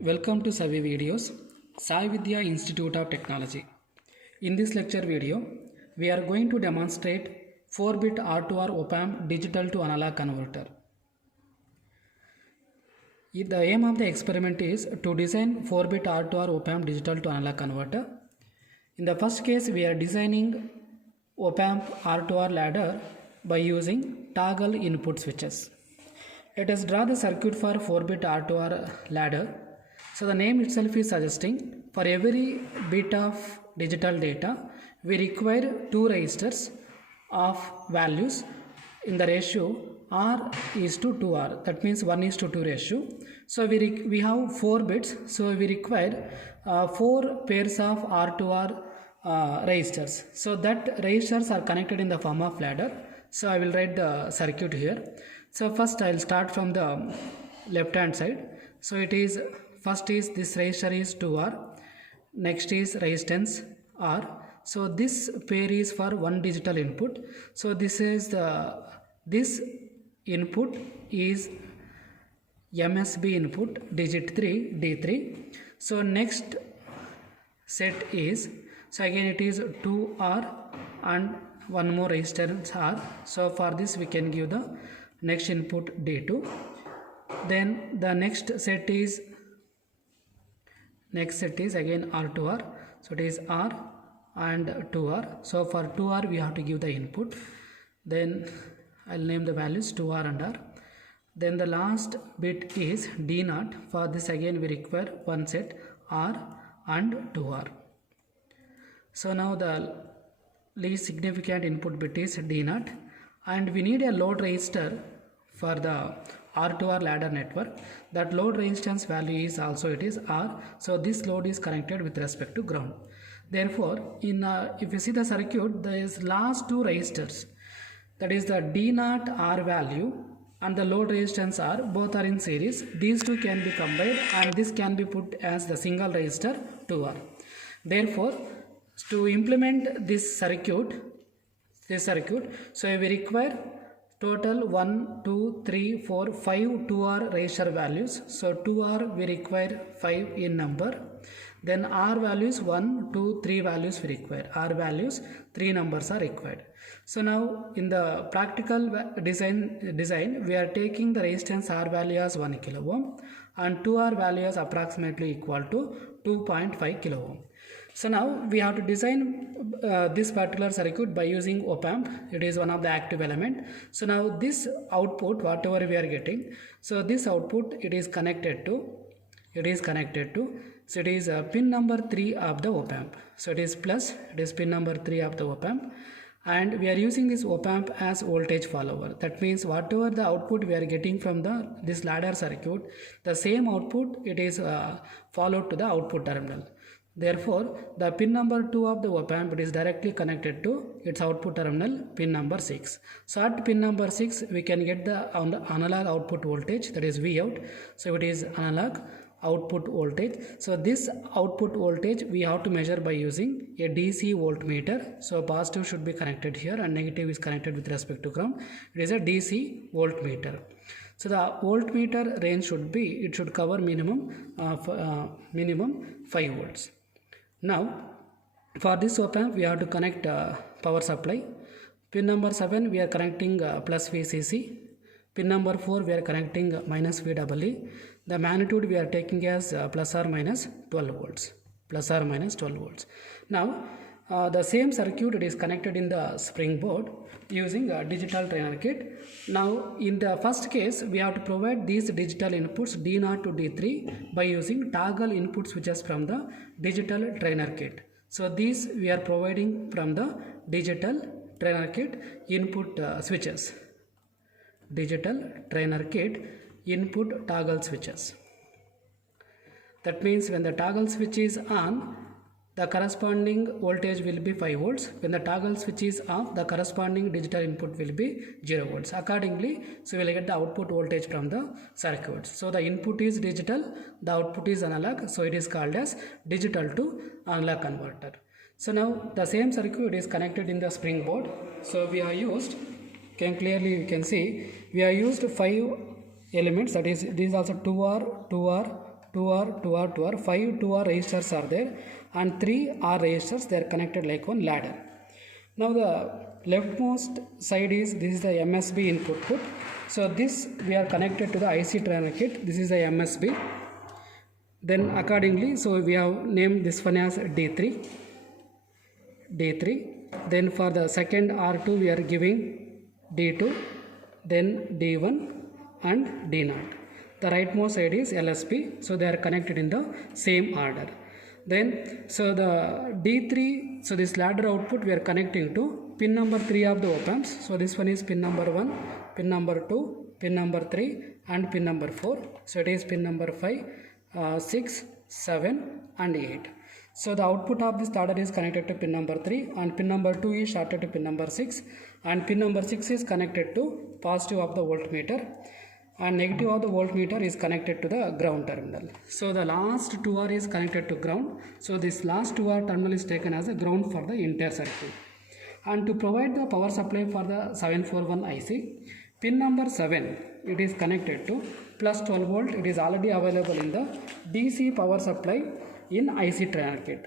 Welcome to Savi Videos, Sai Vidya Institute of Technology. In this lecture video, we are going to demonstrate 4-bit R2R op-amp digital to analog converter. The aim of the experiment is to design 4-bit R2R op-amp digital to analog converter. In the first case, we are designing op-amp R2R ladder by using toggle input switches. Let us draw the circuit for 4-bit R2R ladder. So the name itself is suggesting for every bit of digital data, we require two resistors of values in the ratio R is to 2R. That means 1:2 ratio. So we have 4 bits. So we require 4 pairs of R2R resistors. So that resistors are connected in the form of ladder. So I will write the circuit here. So first I will start from the left hand side. So it is first is this resistor is 2R, next is resistance R. So this pair is for one digital input. So this is this input is MSB input digit 3 D3. So next set is, so again it is 2R and one more resistance R. So for this we can give the next input D2. Then the next set is again R2R. So it is R and 2R. So for 2R we have to give the input. Then I'll name the values 2R and R. Then the last bit is D0. For this again we require one set R and 2R. So now the least significant input bit is D0, and we need a load resistor for the R2R ladder network. That load resistance value is also it is R. So this load is connected with respect to ground. Therefore, if you see the circuit, there is last two resistors, that is the D0 R value and the load resistance R, both are in series. These two can be combined and this can be put as the single resistor 2R. Therefore, to implement this circuit, so we require total 1, 2, 3, 4, 5 2R resistor values. So 2R we require 5 in number. Then R values 1, 2, 3 values we require. R values 3 numbers are required. So now in the practical design we are taking the resistance R value as 1 kilo ohm and 2R value is approximately equal to 2.5 kilo ohm. So now we have to design this particular circuit by using op-amp. It is one of the active element. So now this output, whatever we are getting, so this output it is connected to, so it is pin number 3 of the op-amp. So it is plus, it is pin number 3 of the op-amp, and we are using this op-amp as voltage follower. That means whatever the output we are getting from this ladder circuit, the same output it is followed to the output terminal. Therefore, the pin number 2 of the op-amp it is directly connected to its output terminal pin number 6. So at pin number 6 we can get the analog output voltage, that is Vout. So it is analog output voltage. So this output voltage we have to measure by using a DC voltmeter. So positive should be connected here and negative is connected with respect to ground. It is a DC voltmeter. So the voltmeter range should be, it should cover minimum 5 volts. Now for this op-amp we have to connect power supply. Pin number 7 we are connecting plus VCC. Pin number 4 we are connecting minus VEE. The magnitude we are taking as plus or minus 12 volts. Now the same circuit it is connected in the spring board using a digital trainer kit. Now in the first case we have to provide these digital inputs D0 to D3 by using toggle input switches from the digital trainer kit. So these we are providing from the digital trainer kit input switches. Digital trainer kit input toggle switches. That means when the toggle switch is on, the corresponding voltage will be 5 volts. When the toggle switch is off, the corresponding digital input will be 0 volts. Accordingly, so we will get the output voltage from the circuit. So the input is digital, the output is analog. So it is called as digital to analog converter. So now the same circuit is connected in the spring board. So we are used, clearly you can see, we are used 5 elements, that is this is also 2R, 2R, 5 2R registers are there, and 3 R registers, they are connected like one ladder. Now the leftmost side is, this is the MSB input put. So this we are connected to the IC trainer kit. This is the MSB. Then accordingly, so we have named this one as D3. Then for the second R2 we are giving D2, then D1 and D0. The rightmost side is LSB, so they are connected in the same order. Then so the D3, so this ladder output we are connecting to pin number 3 of the op amps. So this one is pin number 1, pin number 2, pin number 3 and pin number 4. So it is pin number 5, 6, 7 and 8. So the output of this ladder is connected to pin number 3, and pin number 2 is shorted to pin number 6, and pin number 6 is connected to positive of the voltmeter, and negative of the voltmeter is connected to the ground terminal. So the last 2R is connected to ground. So this last 2R terminal is taken as a ground for the entire circuit. And to provide the power supply for the 741 IC, pin number 7, it is connected to plus 12 volt. It is already available in the DC power supply in IC trainer kit.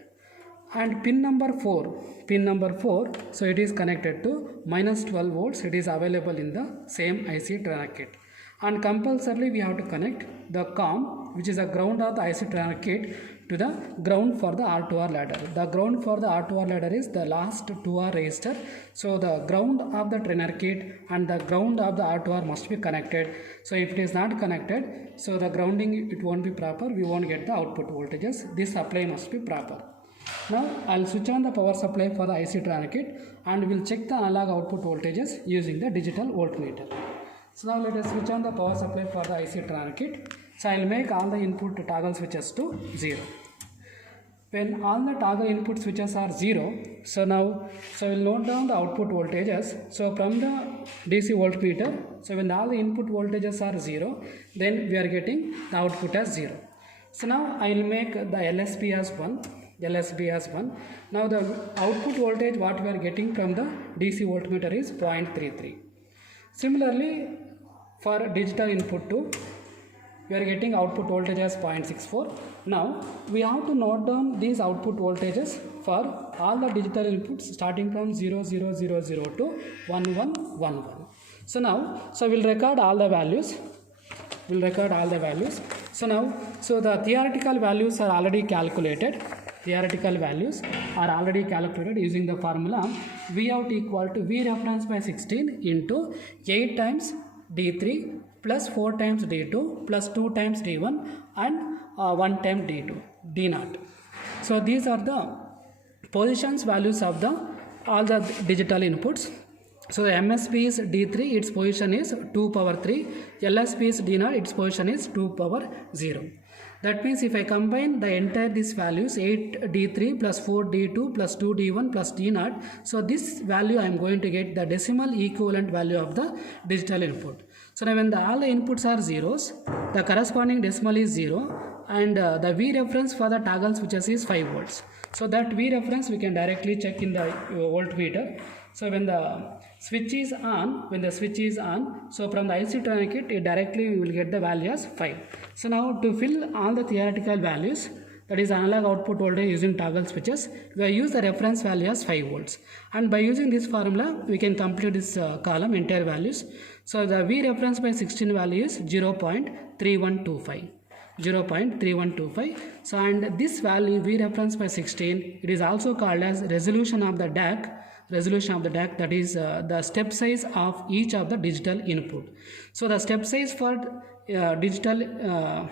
And pin number 4, so it is connected to minus 12 volts. It is available in the same IC trainer kit. And compulsorily we have to connect the COM, which is the ground of the IC trainer kit, to the ground for the R2R ladder. The ground for the R2R ladder is the last 2R resistor. So the ground of the trainer kit and the ground of the R2R must be connected. So if it is not connected, so the grounding, it won't be proper. We won't get the output voltages. This supply must be proper. Now I'll switch on the power supply for the IC trainer kit, and we'll check the analog output voltages using the digital voltmeter. So now let us switch on the power supply for the IC trainer kit. So I will make all the input toggle switches to 0. When all the toggle input switches are 0, so we'll note down the output voltages. So from the DC voltmeter, so when all the input voltages are 0, then we are getting the output as 0. So now I will make the LSB as 1. Now the output voltage what we are getting from the DC voltmeter is 0.33. Similarly, for digital input 2, we are getting output voltage as 0.64. Now we have to note down these output voltages for all the digital inputs starting from 0, 0, 0, 0 to 1, 1, 1, 1. So we'll record all the values. So the theoretical values are already calculated. Using the formula V out equal to V reference by 16 into 8 times D3 plus 4 times D2 plus 2 times D1 and 1 time D0. So these are the positions values of all the digital inputs. So the MSB is D3, its position is 2 power 3. LSB is D0, its position is 2 power 0. That means if I combine the entire these values 8 D3 plus 4 D2 plus 2 D1 plus D0, so this value I am going to get the decimal equivalent value of the digital input. So now when all the inputs are zeros, the corresponding decimal is 0, and the V reference for the toggle switches is 5 volts. So that V reference we can directly check in the voltmeter. So when the switch is on, so from the IC trainer kit, it directly we will get the value as 5. So now to fill all the theoretical values, that is analog output voltage using toggle switches, we have used the reference value as 5 volts. And by using this formula, we can complete this column entire values. So the V reference by 16 value is 0.3125. So and this value V reference by 16, it is also called as resolution of the DAC, that is the step size of each of the digital input. So the step size for digital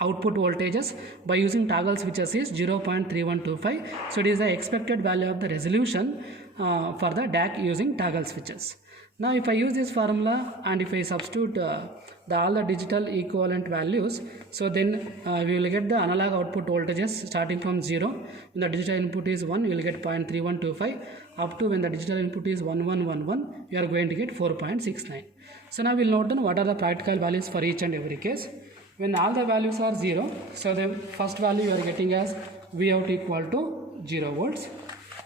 output voltages by using toggle switches is 0.3125. So it is the expected value of the resolution for the DAC using toggle switches. Now if I use this formula and if I substitute all the digital equivalent values, so then we will get the analog output voltages starting from 0. When the digital input is 1, we will get 0.3125, up to when the digital input is 1111, you are going to get 4.69. So now we will note down what are the practical values for each and every case. When all the values are 0, so the first value you are getting as V out equal to 0 volts.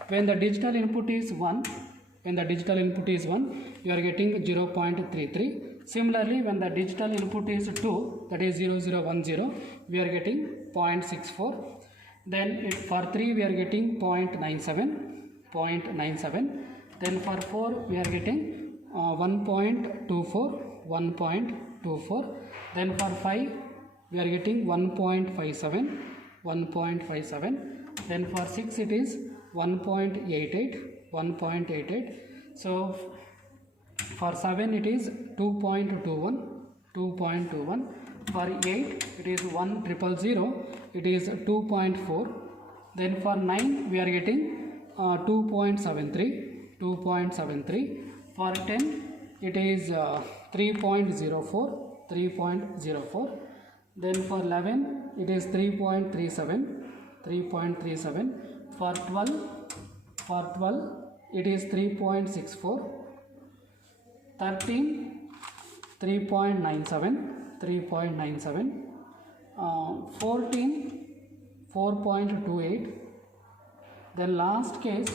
When the digital input is 1, you are getting 0.33. Similarly, when the digital input is 2, that is 0010, we are getting 0.64. Then for 3 we are getting 0.97. Then for 4 we are getting 1.24. Then for 5 we are getting 1.57. Then for 6 it is 1.88. So for 7 it is 2.21. For 8 it is 1000, it is 2.4. Then for 9 we are getting 2.73. For 10 it is 3.04. Then for 11 it is 3.37. For 12 it is 3.64. 13 3.97. 14 4.28. Then last case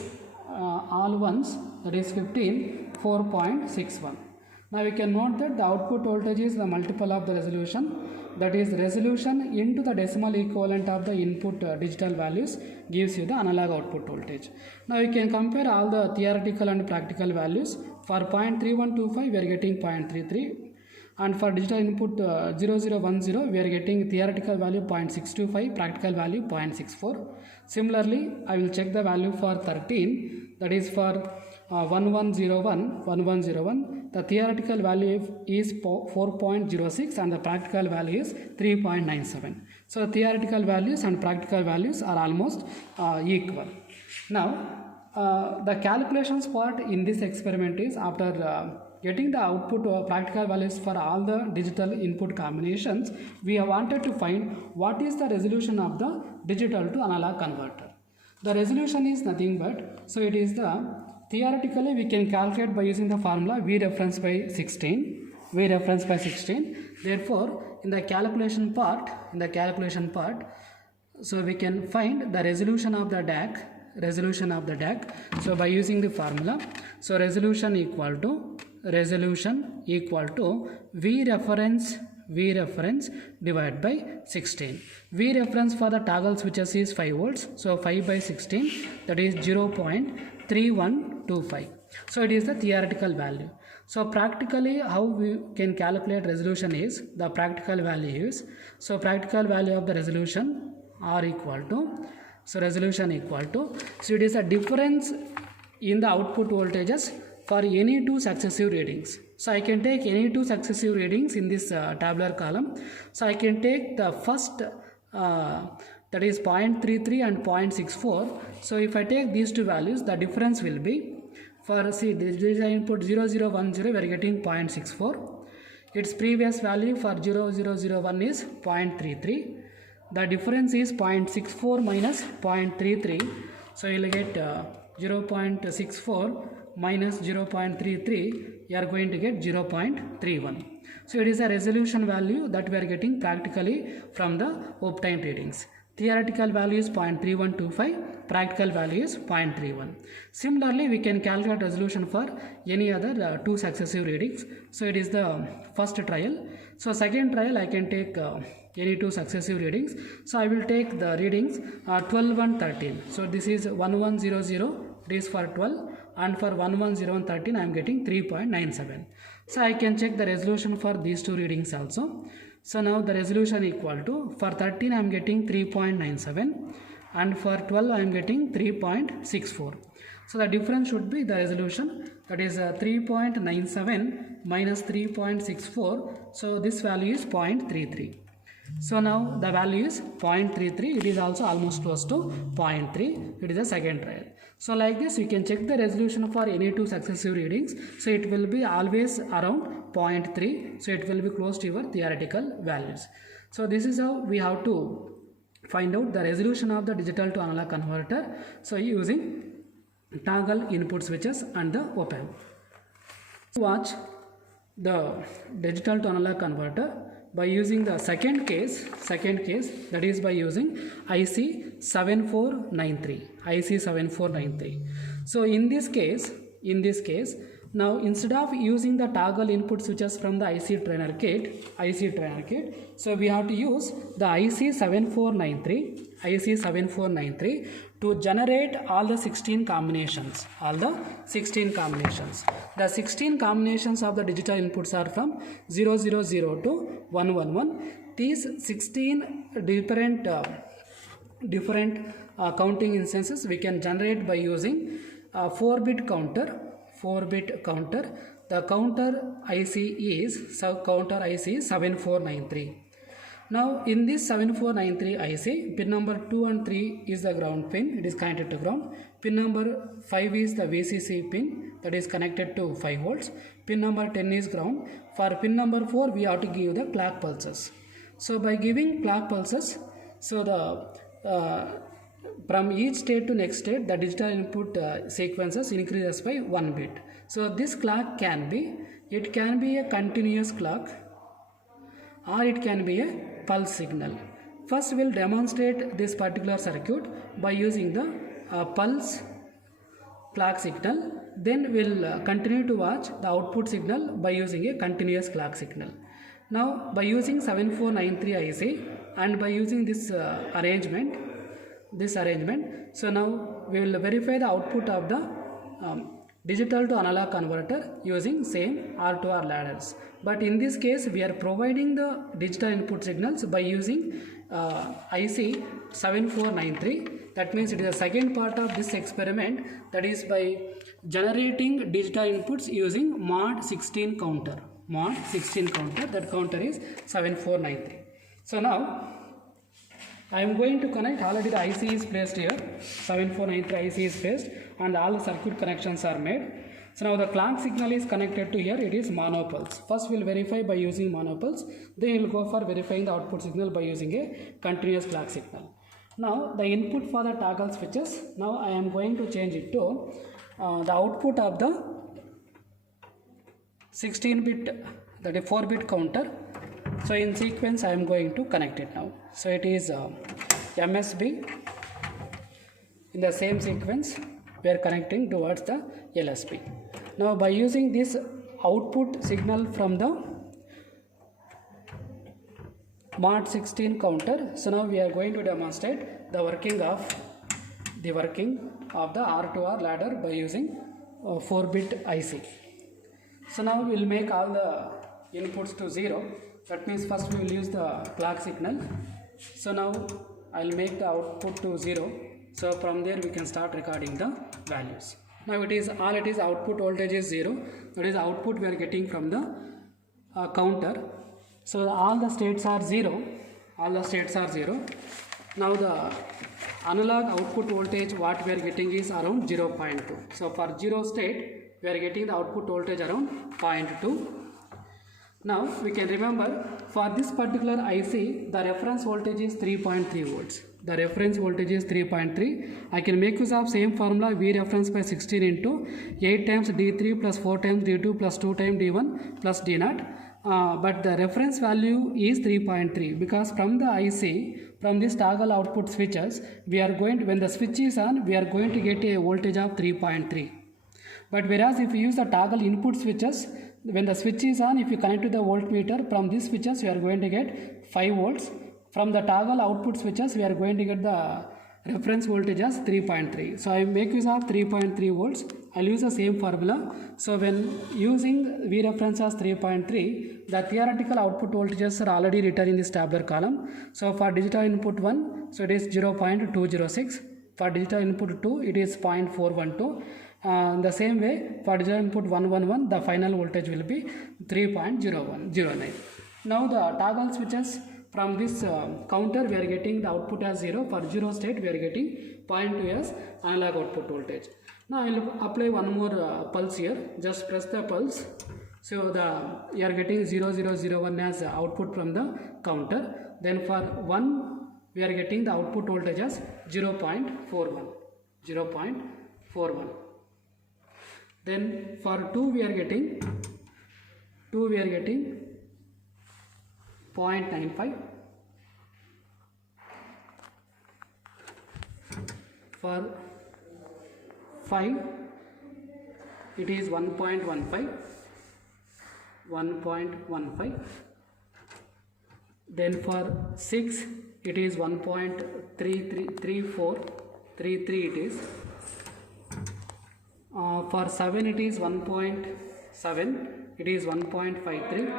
all ones, that is 15 4.61. Now we can note that the output voltage is the multiple of the resolution, that is resolution into the decimal equivalent of the input digital values gives you the analog output voltage. Now you can compare all the theoretical and practical values. For 0.3125 we are getting 0.33, and for digital input 0010 we are getting theoretical value 0.625, practical value 0.64. Similarly, I will check the value for 13, that is for 1101, the theoretical value is 4.06 and the practical value is 3.97. So theoretical values and practical values are almost equal. Now the calculations part in this experiment is, after getting the output practical values for all the digital input combinations, we have wanted to find what is the resolution of the digital to analog converter. The resolution is nothing but, so it is the, theoretically we can calculate by using the formula V reference by 16. Therefore in the calculation part, so we can find the resolution of the DAC. So by using the formula, so resolution equal to V reference divided by 16. V reference for the toggle switches is 5 volts. So 5 by 16, that is 0.3125. So it is the theoretical value. So practically how we can calculate resolution is, the practical value is, so practical value of the resolution are equal to, so resolution equal to, so it is a difference in the output voltages for any two successive readings. So I can take any two successive readings in this tabular column. So I can take the first that is 0.33 and 0.64. So if I take these two values, the difference will be, for see this is input 0010 we are getting 0.64. Its previous value for 0001 is 0.33. The difference is 0.64 minus 0.33. So you will get 0.64 minus 0.33, you are going to get 0.31. So it is a resolution value that we are getting practically from the obtained readings. Theoretical value is 0.3125, practical value is 0.31. Similarly, we can calculate resolution for any other two successive readings. So it is the first trial. So second trial I can take any two successive readings. So I will take the readings 12 and 13. So this is 1100, it is for 12, and for 1101 13 I am getting 3.97. So I can check the resolution for these two readings also. So now the resolution equal to, for 13 I am getting 3.97 and for 12 I am getting 3.64. So the difference should be the resolution, that is 3.97 minus 3.64. So this value is 0.33. So now the value is 0.33. It is also almost close to 0.3. It is the second trial. So like this we can check the resolution for any two successive readings. So it will be always around 0.3. So it will be close to your theoretical values. So this is how we have to find out the resolution of the digital to analog converter. So using toggle input switches and the op-amp. Watch the digital to analog converter by using the second case, that is by using IC 7493. So in this case Now instead of using the toggle input switches from the IC trainer kit, so we have to use the IC7493 to generate all the 16 combinations. The 16 combinations of the digital inputs are from 000 to 111. These 16 different counting instances we can generate by using a 4-bit counter. The counter IC is 7493. Now in this 7493 IC, pin number 2 and 3 is the ground pin, it is connected to ground. Pin number 5 is the VCC pin, that is connected to 5 volts. Pin number 10 is ground. For pin number 4 we have to give the clock pulses. So by giving clock pulses, so the from each state to next state, the digital input sequences increases by 1 bit. So this clock can be a continuous clock or it can be a pulse signal. First we will demonstrate this particular circuit by using the pulse clock signal. Then we will continue to watch the output signal by using a continuous clock signal. Now by using 7493 IC and by using this arrangement, so now we will verify the output of the digital to analog converter using same R to R ladders. But in this case we are providing the digital input signals by using IC 7493. That means it is the second part of this experiment, that is by generating digital inputs using mod 16 counter. That counter is 7493. So now I am going to connect. Already the IC is placed here, 7493 IC is placed and all the circuit connections are made. So now the clock signal is connected to here, it is monopulse. First we will verify by using monopulse, then we will go for verifying the output signal by using a continuous clock signal. Now the input for the toggle switches, now I am going to change it to the output of the 16-bit, that is 4-bit counter. So in sequence I am going to connect it now. So it is MSB. In the same sequence we are connecting towards the LSB. Now by using this output signal from the mod 16 counter, so now we are going to demonstrate the working of the R to R ladder by using 4-bit IC. So now we will make all the inputs to 0. That means first we will use the clock signal. So now I will make the output to 0. So from there we can start recording the values. Now it is output voltage is 0. That is output we are getting from the counter. So all the states are 0. Now the analog output voltage what we are getting is around 0.2. So for 0 state we are getting the output voltage around 0.2. Now we can remember for this particular IC the reference voltage is 3.3 volts. The reference voltage is 3.3. I can make use of same formula V reference by 16 into 8 times D3 plus 4 times D2 plus 2 times D1 plus D0. But the reference value is 3.3 because from the IC, from this toggle output switches, we are going to, when the switch is on, we are going to get a voltage of 3.3. But whereas if you use the toggle input switches, when the switch is on, if you connect to the voltmeter, from these switches we are going to get 5 volts. From the toggle output switches, we are going to get the reference voltage as 3.3. So I make use of 3.3 volts. I'll use the same formula. So when using V reference as 3.3, the theoretical output voltages are already written in this tabular column. So for digital input 1, so it is 0.206. For digital input 2, it is 0.412. The same way for digital input 111, the final voltage will be 3.0109. Now the toggle switches, from this counter we are getting the output as 0. For 0 state we are getting 0.2 as analog output voltage. Now I will apply one more pulse here. Just press the pulse. So you are getting 0001 as output from the counter. Then for 1 we are getting the output voltage as 0.41. Then for 2 we are getting 0.95. For 5 it is 1.15. Then for 6 it is 1.33 it is. For 7 it is 1.7, it is 1.53.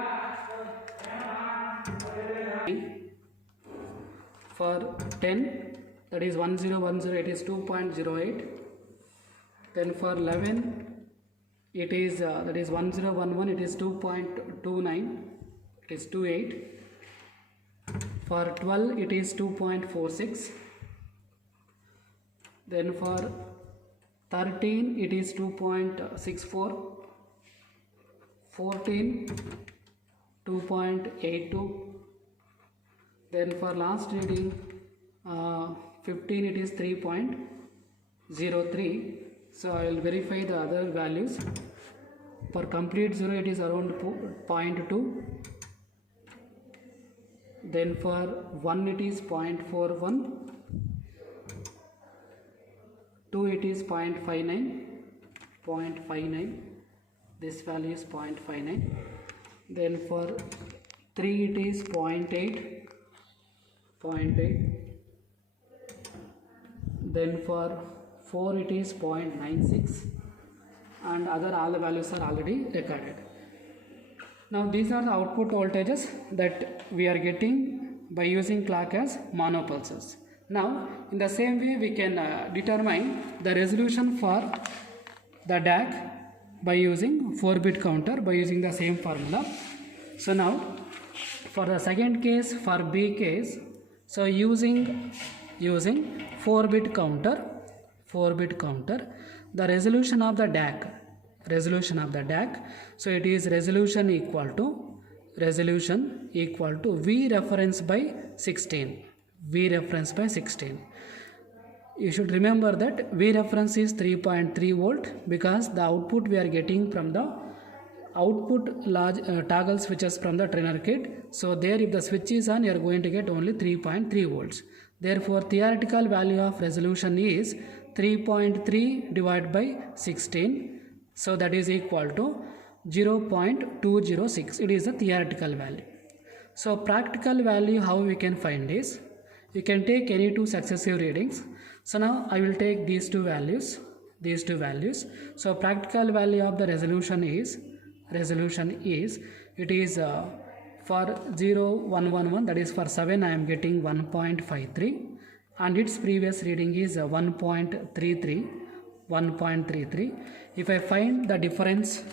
For 10, that is 1010, it is 2.08. Then for 11 it is that is 1011, it is 2.29, it is 28. For 12 it is 2.46. Then for 13 it is 2.64. 14 2.82. Then for last reading 15 it is 3.03. So I will verify the other values. For complete 0 it is around 0.2. Then for 1 it is 0.41. 2 it is 0.59. This value is 0.59. Then for 3 it is 0.8. Then for 4 it is 0.96, and all the values are already recorded. Now these are the output voltages that we are getting by using clock as mono pulses. Now in the same way we can determine the resolution for the DAC by using 4-bit counter by using the same formula. So now for the second case, for B case, so using 4-bit counter, the resolution of the DAC, so it is resolution equal to V reference by 16. You should remember that V reference is 3.3 volt because the output we are getting from the output large toggle switches from the trainer kit. So there if the switch is on, you are going to get only 3.3 volts. Therefore theoretical value of resolution is 3.3 divided by 16. So that is equal to 0.206. It is the theoretical value. So practical value how we can find is, you can take any two successive readings. So now I will take these two values. So practical value of the resolution is it is for 0, 1, 1, 1, that is for 7 I am getting 1.53, and its previous reading is 1.33. If I find the difference,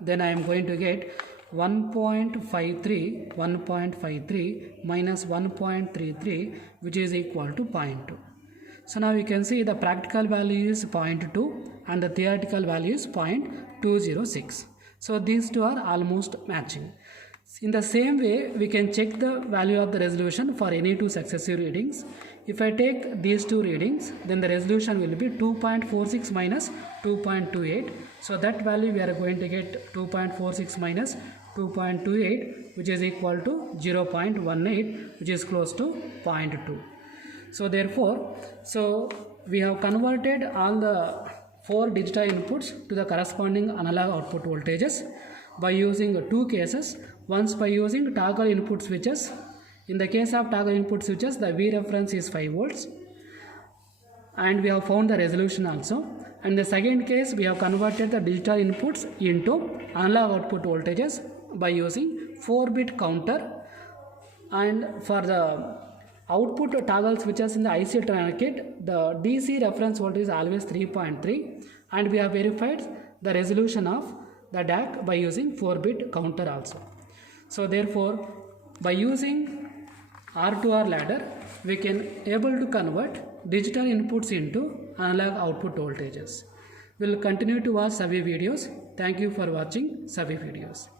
then I am going to get 1.53 minus 1.33, which is equal to 0.2. So now you can see the practical value is 0.2 and the theoretical value is 0.206. So these two are almost matching. In the same way, we can check the value of the resolution for any two successive readings. If I take these two readings, then the resolution will be 2.46 minus 2.28. So that value we are going to get 2.46 minus 2.28, which is equal to 0.18, which is close to 0.2. So therefore, we have converted all the 4 digital inputs to the corresponding analog output voltages by using two cases. Once by using toggle input switches. In the case of toggle input switches, the V reference is 5 volts, and we have found the resolution also. And the second case, we have converted the digital inputs into analog output voltages by using 4-bit counter. And for the output toggle switches in the IC trainer kit, the DC reference voltage is always 3.3, and we have verified the resolution of the DAC by using 4-bit counter also. So therefore, by using R2R ladder, we can able to convert digital inputs into analog output voltages. We will continue to watch Savi videos. Thank you for watching Savi videos.